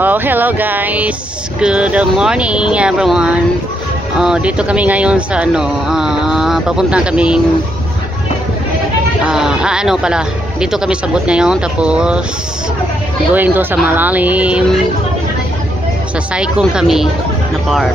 Oh, hello guys. Good morning everyone. Oh, dito kami ngayon sa papunta kaming pala. Dito kami sa boat ngayon tapos going to sa malalim sa Saikong kami na part.